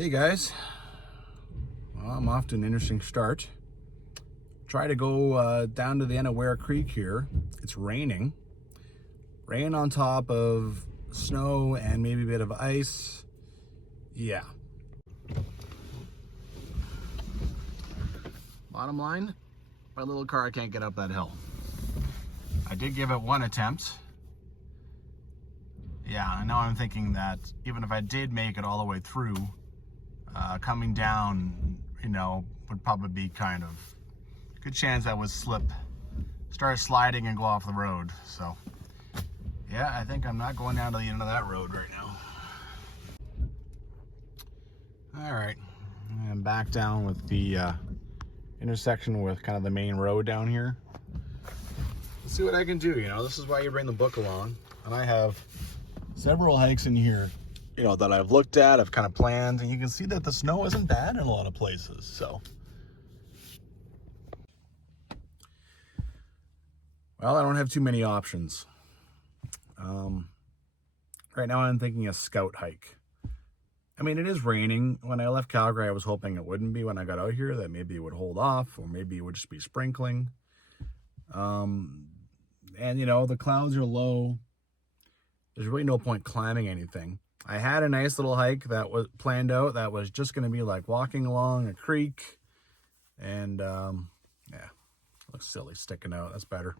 Hey guys, well, I'm off to an interesting start. Try to go down to the end of Ware Creek here. It's raining. Rain on top of snow and maybe a bit of ice. Yeah. Bottom line, my little car can't get up that hill. I did give it one attempt. Yeah, and now I'm thinking that even if I did make it all the way through, coming down, would probably be kind of good chance I would slip, start sliding and go off the road. So yeah, I think I'm not going down to the end of that road right now. All right, I'm back down with the intersection with kind of the main road down here. Let's see what I can do. This is why you bring the book along, and I have several hikes in here that I've looked at, I've kind of planned, and you can see that the snow isn't bad in a lot of places. So, well, I don't have too many options. Right now I'm thinking a scout hike. I mean, it is raining. When I left Calgary, I was hoping it wouldn't be. When I got out here, that maybe it would hold off, or maybe it would just be sprinkling. And the clouds are low. There's really no point climbing anything. I had a nice little hike that was planned out that was just going to be like walking along a creek, and yeah, looks silly sticking out. That's better.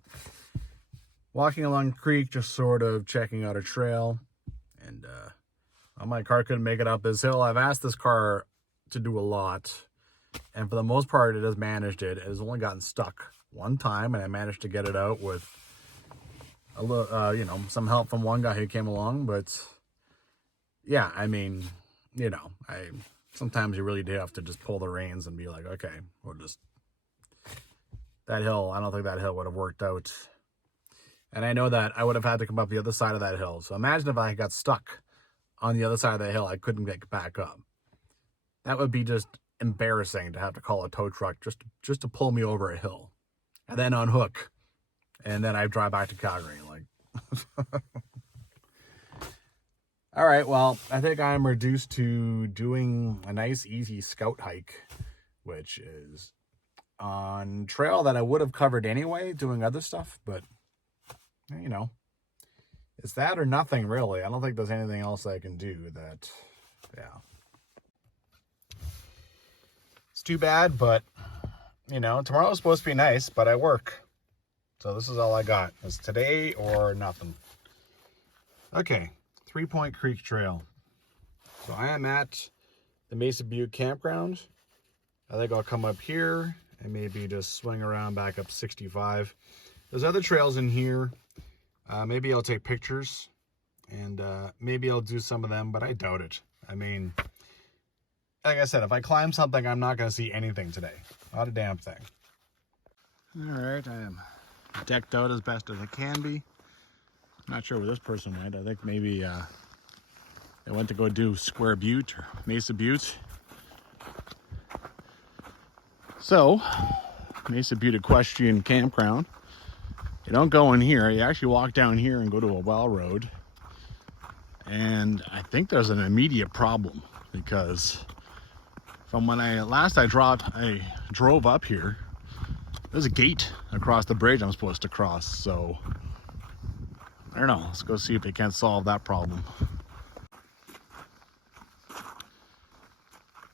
Walking along a creek, just sort of checking out a trail, and my car couldn't make it up this hill. I've asked this car to do a lot, and for the most part it has managed it. It has only gotten stuck one time, and I managed to get it out with a little, some help from one guy who came along. But yeah, I mean, sometimes you really do have to just pull the reins and be like, okay, that hill, I don't think that hill would have worked out. And I know that I would have had to come up the other side of that hill. So imagine if I got stuck on the other side of the hill, I couldn't get back up. That would be just embarrassing to have to call a tow truck just to pull me over a hill and then unhook. And then I drive back to Calgary. All right, well, I think I'm reduced to doing a nice, easy scout hike, which is on trail that I would have covered anyway, doing other stuff. But, it's that or nothing, really. I don't think there's anything else I can do that, yeah. It's too bad, but, tomorrow's supposed to be nice, but I work. So this is all I got. It's today or nothing. Okay, 3 Point Creek Trail. So I am at the Mesa Butte campground. I think I'll come up here and maybe just swing around back up 65. There's other trails in here. Maybe I'll take pictures, and maybe I'll do some of them, but I doubt it. I mean, like I said, if I climb something, I'm not going to see anything today. Not a damn thing. All right, I am decked out as best as I can be. Not sure where this person went. I think maybe they went to go do Square Butte or Mesa Butte. So, Mesa Butte Equestrian Campground. You don't go in here. You actually walk down here and go to a well road. And I think there's an immediate problem, because from when I drove up here, there's a gate across the bridge I'm supposed to cross. So I don't know. Let's go see if they can't solve that problem.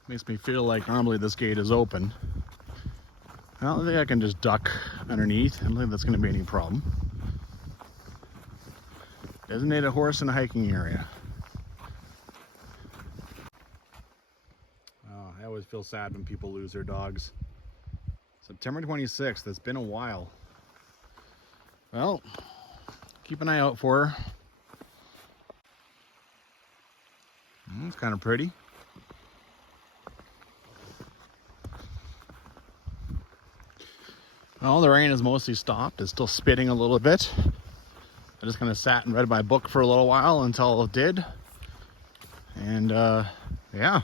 Makes me feel like normally this gate is open. I don't think I can just duck underneath. I don't think that's going to be any problem. Designated horse in a hiking area. Oh, I always feel sad when people lose their dogs. September 26th, it's been a while. Well, keep an eye out for her. It's kind of pretty. Well, the rain has mostly stopped. It's still spitting a little bit. I just kind of sat and read my book for a little while until it did. And yeah.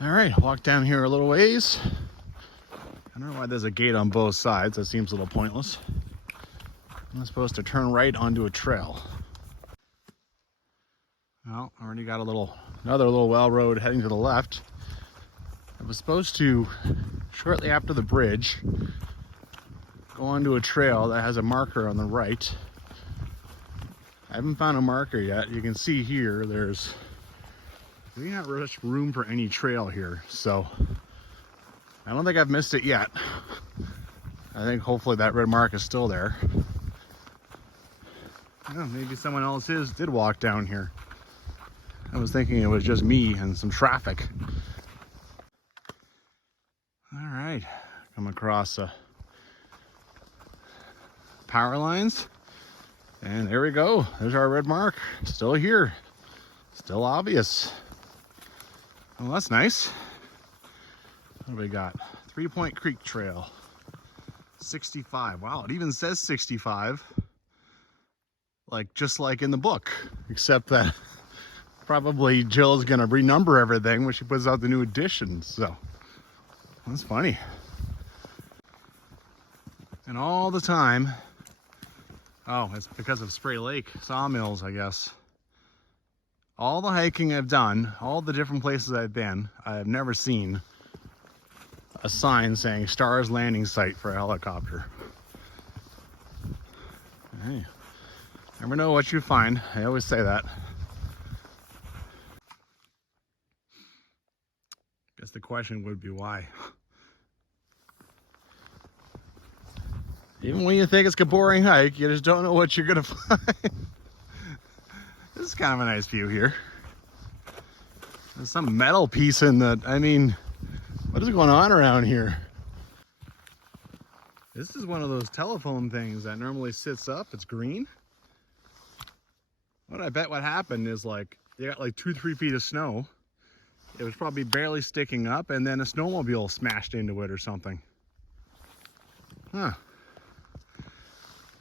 All right, walk down here a little ways. I don't know why there's a gate on both sides. That seems a little pointless. I'm supposed to turn right onto a trail. Well, I already got a little another little well road heading to the left. I was supposed to, shortly after the bridge, go onto a trail that has a marker on the right. I haven't found a marker yet. You can see here, there's not much room for any trail here, so I don't think I've missed it yet. I think hopefully that red mark is still there. Oh, maybe someone else did walk down here. I was thinking it was just me and some traffic. All right, come across power lines, and there we go. There's our red mark, still here, still obvious. Well, that's nice. What do we got? 3 Point Creek Trail, 65. Wow, it even says 65, like just like in the book, except that probably Jill's gonna renumber everything when she puts out the new edition. So that's funny. And all the time, oh, it's because of Spray Lake sawmills, I guess. All the hiking I've done, all the different places I've been, I have never seen a sign saying Stars Landing Site for a helicopter. Hey, never know what you find. I always say that. Guess the question would be why. Even when you think it's a boring hike, you just don't know what you're gonna find. This is kind of a nice view here. There's some metal piece in the, I mean, what is going on around here? This is one of those telephone things that normally sits up. It's green. What I bet what happened is, like, you got like 2-3 feet of snow. It was probably barely sticking up, and then a snowmobile smashed into it or something. Huh. You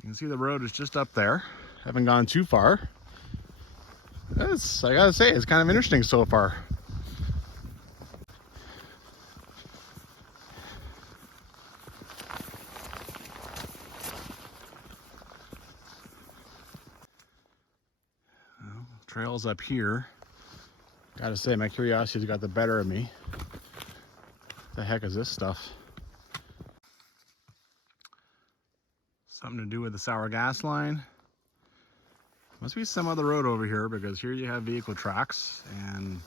can see the road is just up there. Haven't gone too far. I gotta say, it's kind of interesting so far. Well, trails up here. Gotta say, my curiosity's got the better of me. What the heck is this stuff? Something to do with the sour gas line. Must be some other road over here, because here you have vehicle tracks and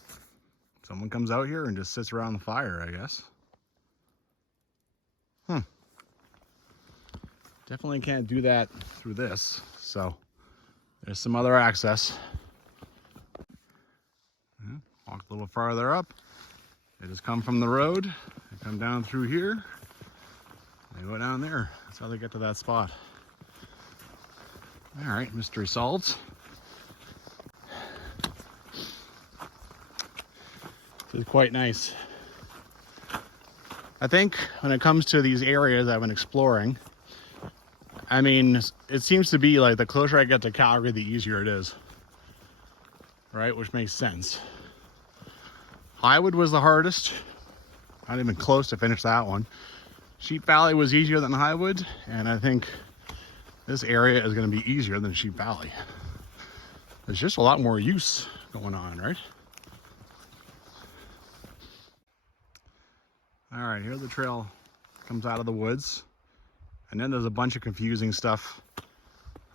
someone comes out here and just sits around the fire, I guess. Definitely can't do that through this, so there's some other access. Walk a little farther up. They just come from the road, they come down through here, they go down there. That's how they get to that spot. All right, mystery solved. This is quite nice. I think when it comes to these areas I've been exploring, I mean, it seems to be like the closer I get to Calgary, the easier it is. Right, which makes sense. Highwood was the hardest. Not even close to finish that one. Sheep Valley was easier than Highwood, and I think this area is going to be easier than Sheep Valley. There's just a lot more use going on, right? All right, here the trail comes out of the woods, and then there's a bunch of confusing stuff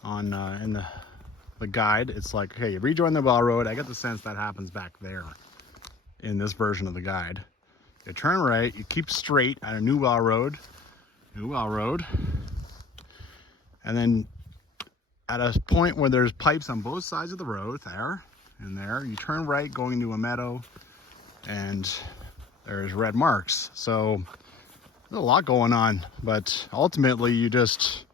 on in the guide. It's like, okay, you rejoin the well road. I get the sense that happens back there in this version of the guide. You turn right, you keep straight at a new well road, and then at a point where there's pipes on both sides of the road, there and there, you turn right going into a meadow, and there's red marks. So there's a lot going on, but ultimately you just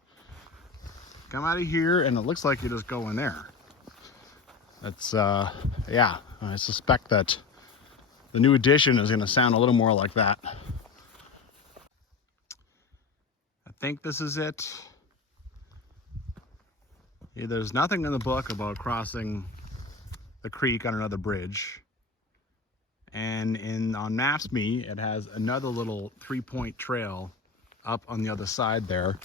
come out of here and it looks like you just go in there. That's yeah, I suspect that the new edition is going to sound a little more like that. I think this is it. Yeah, there's nothing in the book about crossing the creek on another bridge. And on Maps.me, it has another little 3-point trail up on the other side there,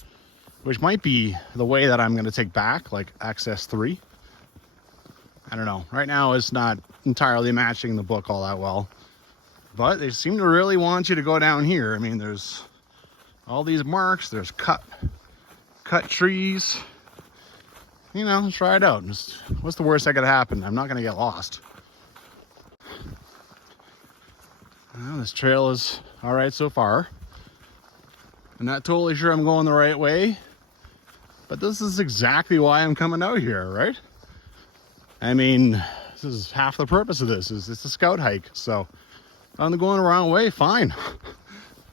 which might be the way that I'm going to take back, like access 3. I don't know. Right now it's not entirely matching the book all that well. But they seem to really want you to go down here. I mean, there's all these marks. There's cut trees. You know, try it out. What's the worst that could happen? I'm not going to get lost. Well, this trail is all right so far. I'm not totally sure I'm going the right way, but this is exactly why I'm coming out here, right? I mean, this is half the purpose of this. Is it's a scout hike, so I'm going the wrong way, fine.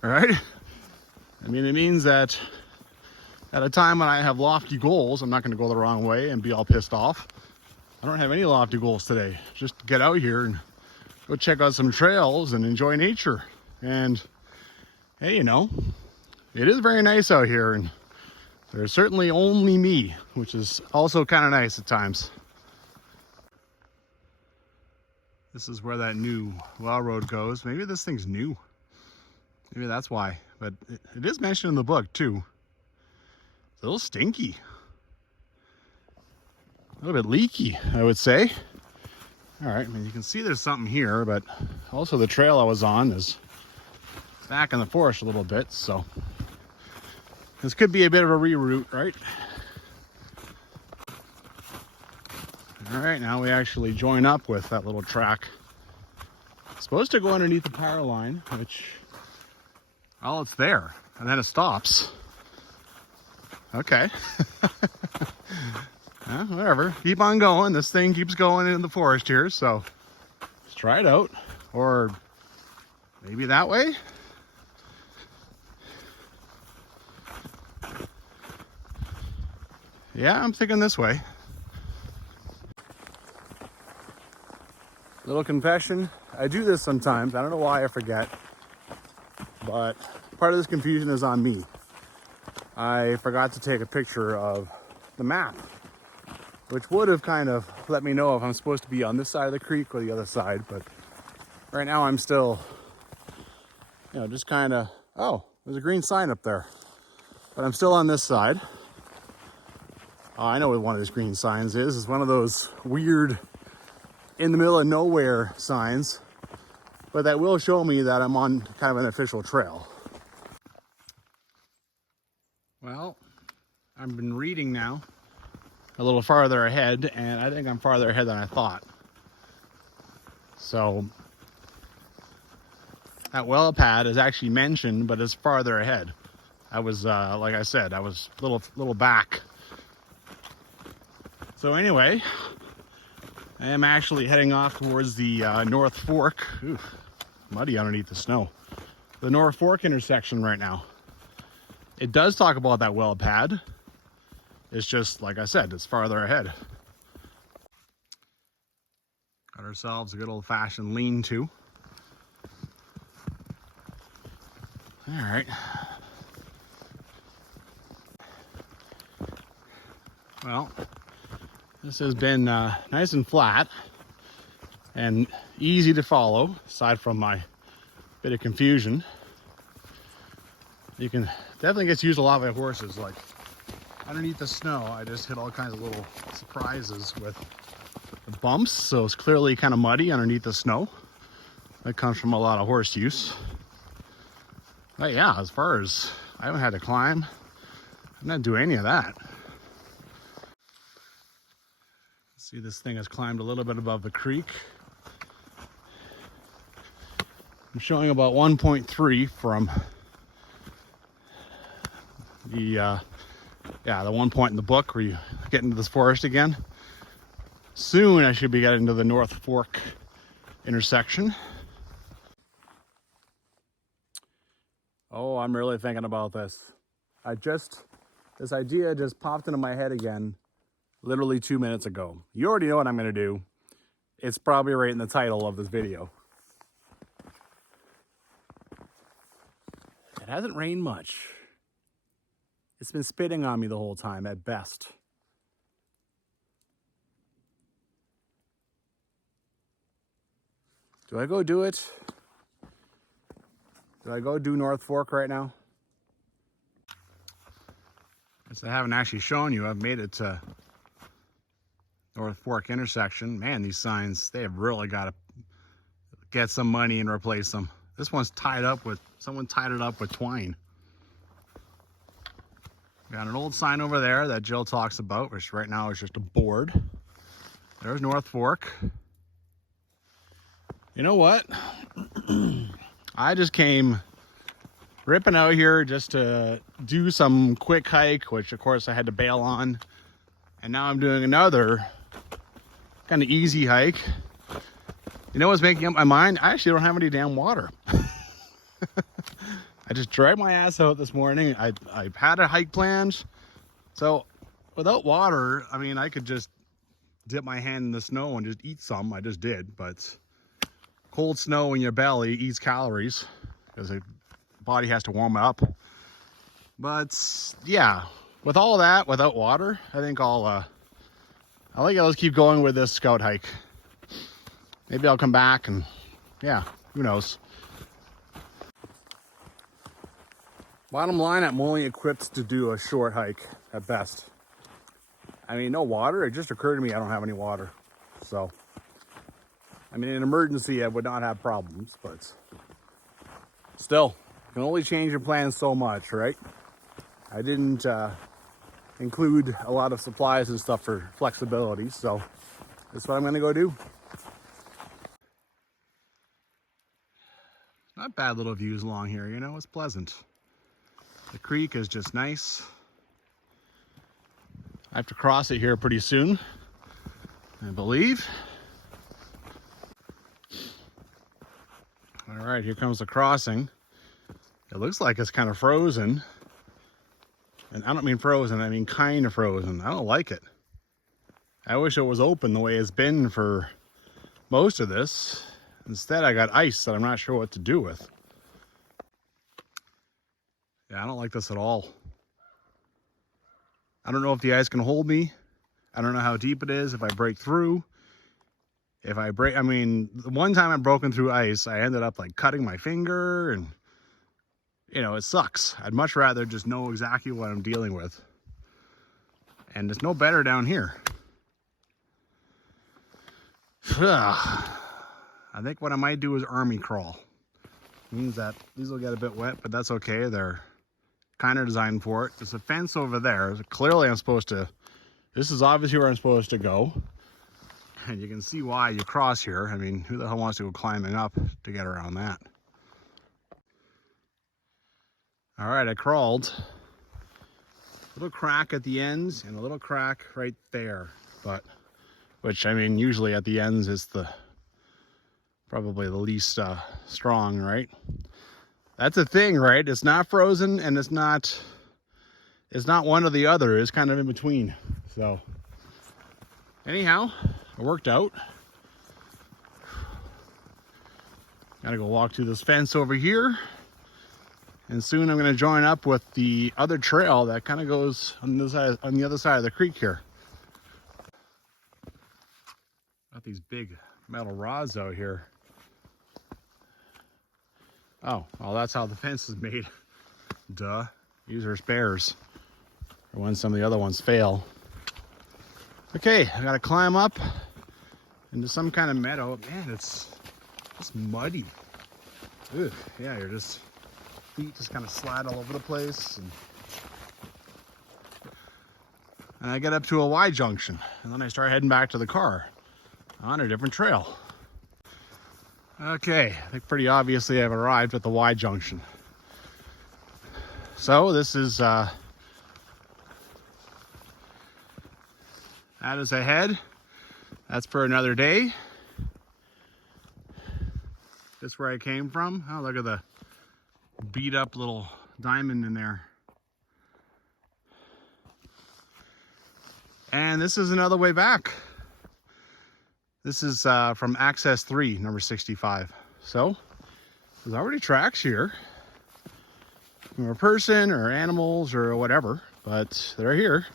All right? I mean, it means that at a time when I have lofty goals, I'm not going to go the wrong way and be all pissed off. I don't have any lofty goals today. Just get out here and go check out some trails and enjoy nature. And hey, you know, it is very nice out here, and there's certainly only me, which is also kind of nice at times. This is where that new well road goes. Maybe this thing's new. Maybe that's why. But it is mentioned in the book too. It's a little stinky. A little bit leaky, I would say. All right, I mean, you can see there's something here, but also the trail I was on is back in the forest a little bit, so this could be a bit of a reroute, right? All right, now we actually join up with that little track. It's supposed to go underneath the power line, which, well, it's there, and then it stops. Okay. Whatever. Keep on going. This thing keeps going into the forest here, so let's try it out. Or maybe that way? Yeah, I'm thinking this way. Little confession. I do this sometimes. I don't know why I forget. But part of this confusion is on me. I forgot to take a picture of the map, which would have kind of let me know if I'm supposed to be on this side of the creek or the other side. But right now I'm still, you know, just kind of, oh, there's a green sign up there. But I'm still on this side. I know what one of these green signs is. It's one of those weird in the middle of nowhere signs, but that will show me that I'm on kind of an official trail. Well, I've been reading now a little farther ahead, and I think I'm farther ahead than I thought. So that well pad is actually mentioned, but it's farther ahead. I was, like I said, I was a little back. So anyway, I am actually heading off towards the North Fork. Ooh, muddy underneath the snow. The North Fork intersection right now. It does talk about that well pad. It's just, like I said, it's farther ahead. Got ourselves a good old-fashioned lean-to. All right. Well, this has been nice and flat and easy to follow, aside from my bit of confusion. You can definitely get used a lot by horses. Like underneath the snow, I just hit all kinds of little surprises with the bumps. So it's clearly kind of muddy underneath the snow. That comes from a lot of horse use. But yeah, as far as I haven't had to climb, I'm not doing any of that. See, this thing has climbed a little bit above the creek. I'm showing about 1.3 from the one point in the book where you get into this forest again. Soon I should be getting to the North Fork intersection. Oh, I'm really thinking about this. This idea just popped into my head again literally 2 minutes ago. You already know what I'm gonna do. It's probably right in the title of this video. It hasn't rained much. It's been spitting on me the whole time at best. Do I go do it? Do I go do North Fork right now? Guess I haven't actually shown you. I've made it to North Fork intersection. Man, these signs, they have really got to get some money and replace them. This one's tied up with, someone tied it up with twine. Got an old sign over there that Jill talks about, which right now is just a board. There's North Fork. You know what? I just came ripping out here just to do some quick hike, which of course I had to bail on. And now I'm doing another kind of easy hike. You know what's making up my mind? I actually don't have any damn water. I just dragged my ass out this morning. I had a hike planned. So without water, I mean, I could just dip my hand in the snow and just eat some. I just did, but cold snow in your belly eats calories because the body has to warm up. But yeah, with all that, without water, I think I'll just keep going with this scout hike. Maybe I'll come back and yeah, who knows. Bottom line, I'm only equipped to do a short hike at best. I mean, no water. It just occurred to me I don't have any water. So, I mean, in an emergency, I would not have problems, but still, you can only change your plans so much, right? I didn't include a lot of supplies and stuff for flexibility, so that's what I'm going to go do. Not bad little views along here, you know, it's pleasant. The creek is just nice. I have to cross it here pretty soon, I believe. All right, here comes the crossing. It looks like it's kind of frozen. And I don't mean frozen, I mean kind of frozen. I don't like it. I wish it was open the way it's been for most of this. Instead, I got ice that I'm not sure what to do with. Yeah, I don't like this at all. I don't know if the ice can hold me. I don't know how deep it is, if I break through. I mean, the one time I've broken through ice, I ended up like cutting my finger and, you know, it sucks. I'd much rather just know exactly what I'm dealing with. And it's no better down here. I think what I might do is army crawl. Means that these will get a bit wet, but that's okay. They're kind of designed for it. There's a fence over there. Clearly this is obviously where I'm supposed to go. And you can see why you cross here. I mean, who the hell wants to go climbing up to get around that? All right, I crawled. A little crack at the ends and a little crack right there. Which, I mean, usually at the ends is probably the least strong, right? That's a thing, right? It's not frozen and it's not one or the other. It's kind of in between. So anyhow, it worked out. Gotta go walk through this fence over here. And soon I'm gonna join up with the other trail that kind of goes on the other side of the creek here. Got these big metal rods out here. Oh, well, that's how the fence is made. Duh. These are spares for when some of the other ones fail. Okay, I gotta climb up into some kind of meadow. Man, it's muddy. Ugh, yeah, feet just kind of slide all over the place. And I get up to a Y junction, and then I start heading back to the car on a different trail. Okay, I think pretty obviously I've arrived at the Y junction. So this is, that is ahead. That's for another day. This is where I came from. Oh, look at the beat up little diamond in there. And this is another way back. This is from Access 3, number 65. So, there's already tracks here. From a person or animals or whatever, but they're here.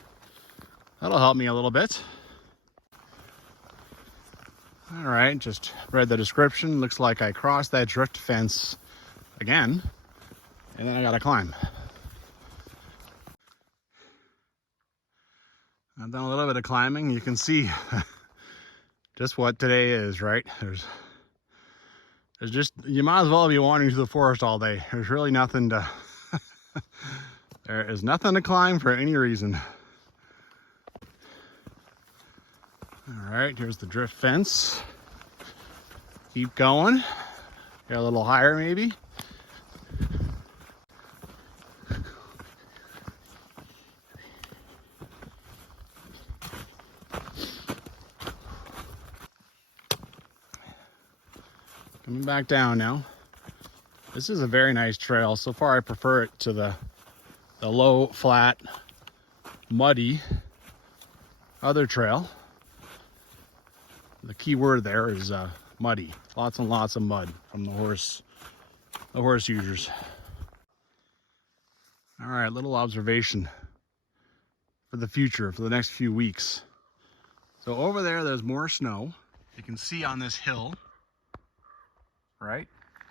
That'll help me a little bit. All right, just read the description. Looks like I crossed that drift fence again, and then I gotta climb. I've done a little bit of climbing. You can see just what today is, right? There's just, you might as well be wandering through the forest all day. There's really nothing to, there is nothing to climb for any reason. All right, here's the drift fence. Keep going. Get a little higher maybe. Coming back down now. This is a very nice trail. So far I prefer it to the low, flat, muddy other trail. The key word there is muddy. Lots and lots of mud from the horse users. All right, little observation for the future, for the next few weeks. So over there's more snow. You can see on this hill, right?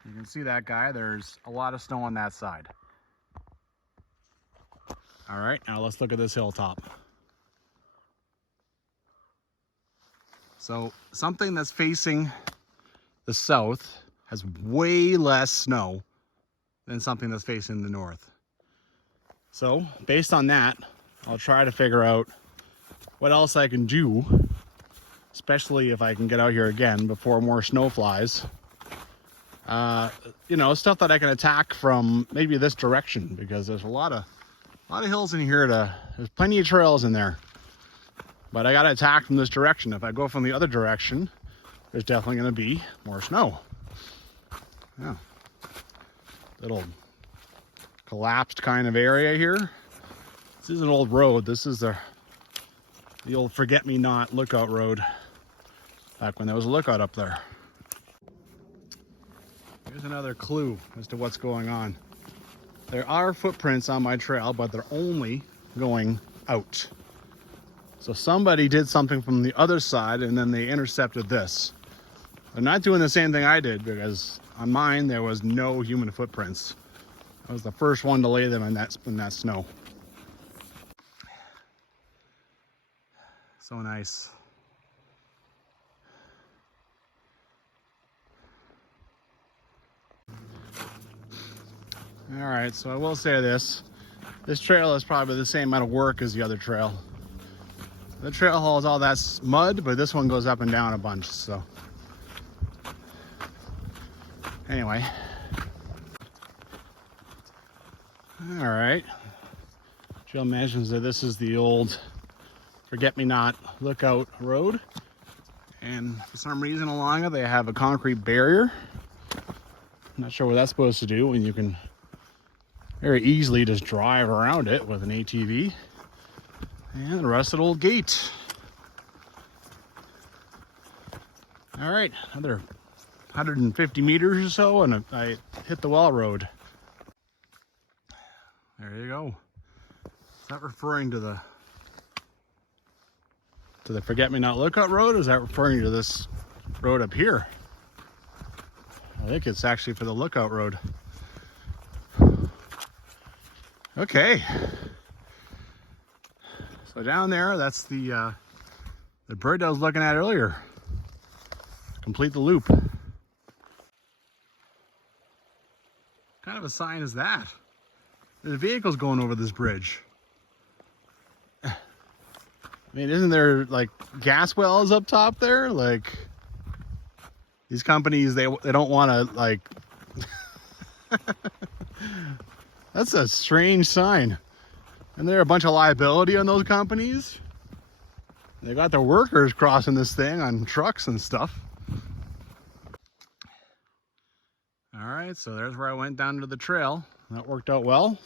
You can see that guy. There's a lot of snow on that side. All right, now let's look at this hilltop. So something that's facing the south has way less snow than something that's facing the north. So based on that, I'll try to figure out what else I can do, especially if I can get out here again before more snow flies. You know, stuff that I can attack from maybe this direction, because there's a lot of hills in here. There's plenty of trails in there. But I got to attack from this direction. If I go from the other direction, there's definitely going to be more snow. Yeah. Little collapsed kind of area here. This is an old road. This is the old forget-me-not lookout road. Back when there was a lookout up there. Here's another clue as to what's going on. There are footprints on my trail, but they're only going out. So somebody did something from the other side and then they intercepted this. They're not doing the same thing I did, because on mine there was no human footprints. I was the first one to lay them in that snow. So nice. All right, so I will say this. This trail is probably the same amount of work as the other trail. The trail hauls all that mud, but this one goes up and down a bunch, so. Anyway. All right. Trail mentions that this is the old forget-me-not lookout road. And for some reason along it, they have a concrete barrier. I'm not sure what that's supposed to do when you can very easily just drive around it with an ATV. And the rusted old gate. All right, another 150 meters or so, and I hit the well road. There you go. Is that referring to the forget-me-not lookout road, or is that referring to this road up here? I think it's actually for the lookout road. Okay. So down there, that's the bird I was looking at earlier. Complete the loop. What kind of a sign is that? There's vehicles going over this bridge. I mean, isn't there like gas wells up top there? Like, these companies, they don't want to, like... That's a strange sign. And there a bunch of liability on those companies? They got their workers crossing this thing on trucks and stuff. All right, so there's where I went down to the trail. That worked out well.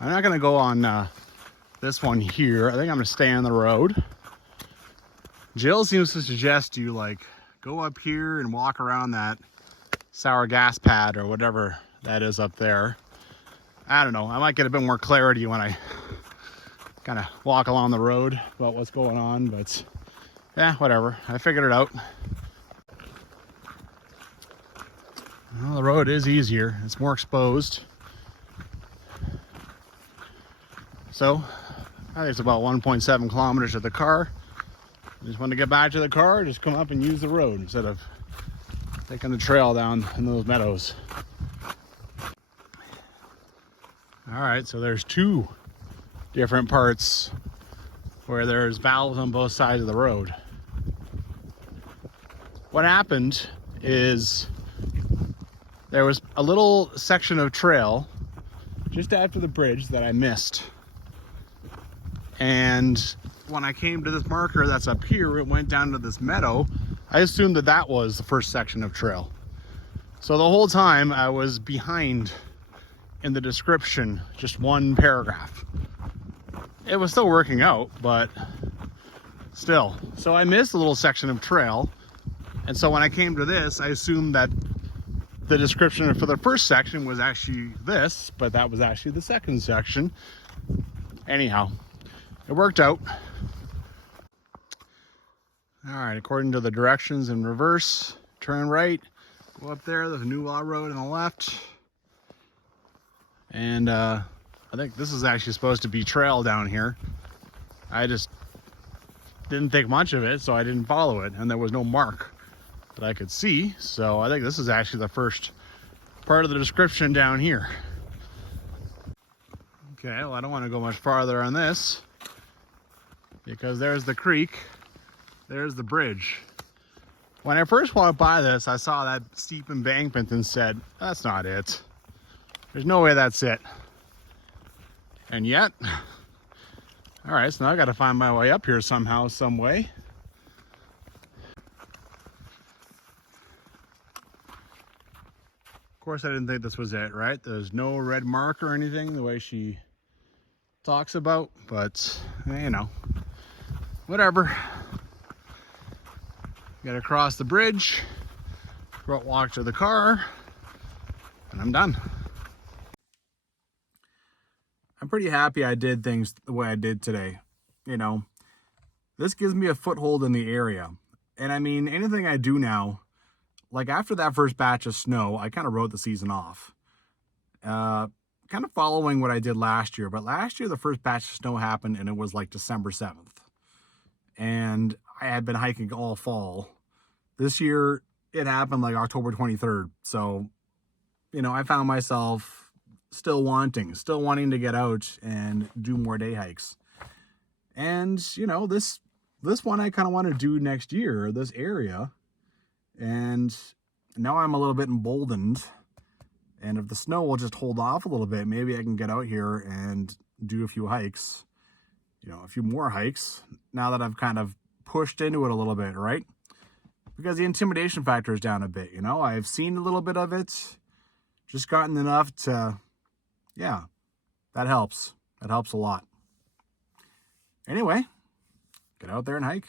I'm not gonna go on this one here. I think I'm gonna stay on the road. Jill seems to suggest you like go up here and walk around that sour gas pad or whatever that is up there. I don't know. I might get a bit more clarity when I kind of walk along the road about what's going on, but yeah, whatever. I figured it out. Well, the road is easier. It's more exposed. So I think it's about 1.7 kilometers to the car. I just want to get back to the car, just come up and use the road instead of taking the trail down in those meadows. All right, so there's two different parts where there's valves on both sides of the road. What happened is there was a little section of trail just after the bridge that I missed. And when I came to this marker that's up here, it went down to this meadow. I assumed that that was the first section of trail. So the whole time I was behind in the description, just one paragraph. It was still working out, but still. So I missed a little section of trail. And so when I came to this, I assumed that the description for the first section was actually this, but that was actually the second section. Anyhow, it worked out. All right, according to the directions in reverse, turn right, go up there, there's a new law road on the left. And I think this is actually supposed to be trail down here. I just didn't think much of it, so I didn't follow it, and there was no mark that I could see. So I think this is actually the first part of the description down here. Okay, well, I don't want to go much farther on this because there's the creek, there's the bridge. When I first walked by this, I saw that steep embankment and said, that's not it. There's no way that's it. And yet, all right, so now I got to find my way up here somehow, some way. Of course, I didn't think this was it, right? There's no red mark or anything the way she talks about, but you know, whatever. Gotta cross the bridge, walk to the car, and I'm done. I'm pretty happy I did things the way I did today. You know, this gives me a foothold in the area. And I mean, anything I do now, like after that first batch of snow, I kind of wrote the season off. Kind of following what I did last year. But last year, the first batch of snow happened and it was like December 7th. And I had been hiking all fall. This year, it happened like October 23rd. So, you know, I found myself still wanting to get out and do more day hikes. And, you know, this one I kind of want to do next year, this area. And now I'm a little bit emboldened. And if the snow will just hold off a little bit, maybe I can get out here and do a few hikes, you know, a few more hikes now that I've kind of pushed into it a little bit, right? Because the intimidation factor is down a bit, you know, I've seen a little bit of it, just gotten enough to, yeah, that helps. That helps a lot. Anyway, get out there and hike.